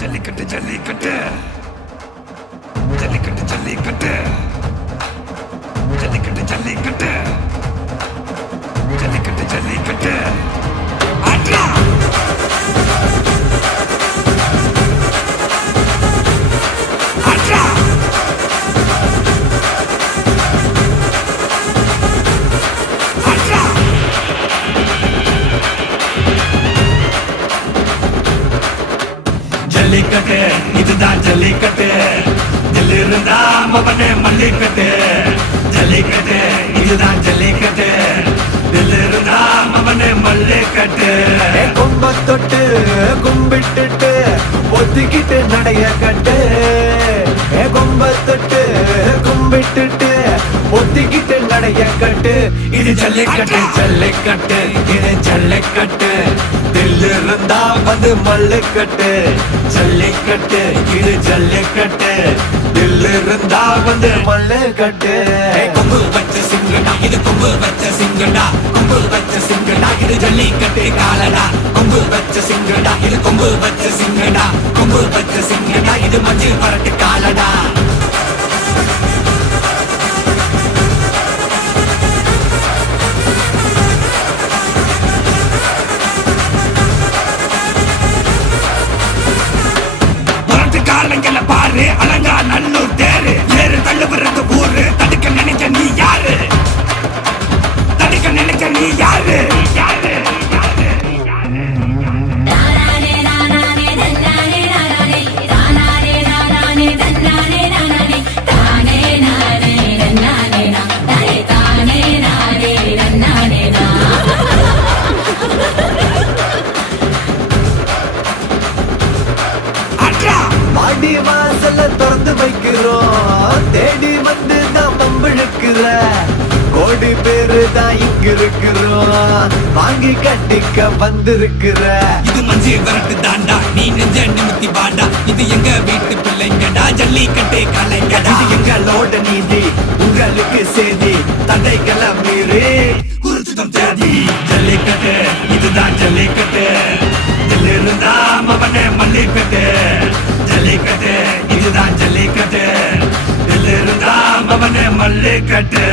ஜல்லிக்கட்டு ஜல்லிக்கட்டு ஜல்லிக்கட்டு ஜல்லிக்கட்டு ஜல்லிக்கட்டு ஜல்லிக்கட்டு ஜல்லிக்கட்டு ஜல்லிக்கட்டு ஆட்ரா ஆட்ரா ஆட்ரா ஜல்லிக்கட்டு இதுதான் ஜல்லிக்கட்டு தில்லிருந்தா மவனே மல்லிக்கட்டு ஜல்லிக்கட்டு இதுதான் ஜல்லிக்கட்டு தில்லிருந்தா மவனே மல்லிக்கட்டு கொம்ப தொட்டு கும்பிட்டுட்டு ஒத்திக்கிட்டு நடைய கட்டு கொம்ப தொட்டு கும்பிட்டுட்டு ஒத்திக்கிட்டு நடைய கட்டு இது ஜல்லிக்கட்டு ஜல்லிக்கட்டு இது ஜல்லிக்கட்டு தில்லிருந்தா வந்து மல்லுக்கட்டு ஜல்லிக்கட்டு இது ஜல்லிக்கட்டு தில்லிருந்தா வந்து மல்லுக்கட்டு கொம்பு வச்ச சிங்கடா இது கொம்பு வச்ச சிங்கடா கொம்பு வச்ச சிங்கடா இது ஜல்லிக்கட்டு காலடா கொம்பு வச்ச சிங்கடா இது கொம்பு வச்ச சிங்கடா கொம்பு வச்ச சிங்கடா இது மஞ்சள் பரட்டு காலடா காலங்கள பாரு அலங்கா நல்லூர் தேரு ஏறு தள்ளுபுறது ஊரு தடுக்க நினைக்க நீ யாரு தடுக்க நினைக்க நீ யாரு யாரு மாடி வாசல திறந்து வைக்கிறோம் தேடி வந்து தான் பம்பிழுக்கிற கோடி பேரு தான் இங்க இருக்கிறோம் வாங்கி கட்டிக்க வந்திருக்கிற இது மஞ்சி வரட்டு தாண்டா நீ நெஞ்ச நிமித்தி பாண்டா இது எங்க வீட்டு பிள்ளைங்கடா ஜல்லிக்கட்டு கலைங்கடா இது எங்களோட நீதி உங்களுக்கு செய்தி தடைகளை மீறி குறிச்சுதம் தேதி ஜல்லிக்கட்டு இதுதான் ஜல்லிக்கட்டு இதிலிருந்தா மவனே மல்லிக்கட்டு ஜல்லிக்கட்டு இதுதான் ஜல்லிக்கட்டு இதிலிருந்தா மவனே மல்லிக்கட்டு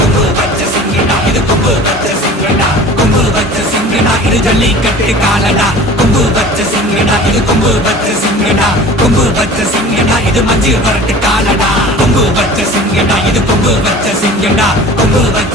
கொம்பு வச்ச சிங்கடா இது கொம்பு வச்ச சிங்கடா கொம்பு வச்ச சிங்கடா இது ஜல்லிக்கட்டு காலடா கொம்பு வச்ச சிங்கடா இது கொம்பு வச்ச சிங்கடா கொம்பு வச்ச சிங்கடா இது மஞ்சள் வரட்டு காலடா கொம்பு வச்ச சிங்கடா இது கொம்பு வச்ச சிங்கடா கொம்பு வச்ச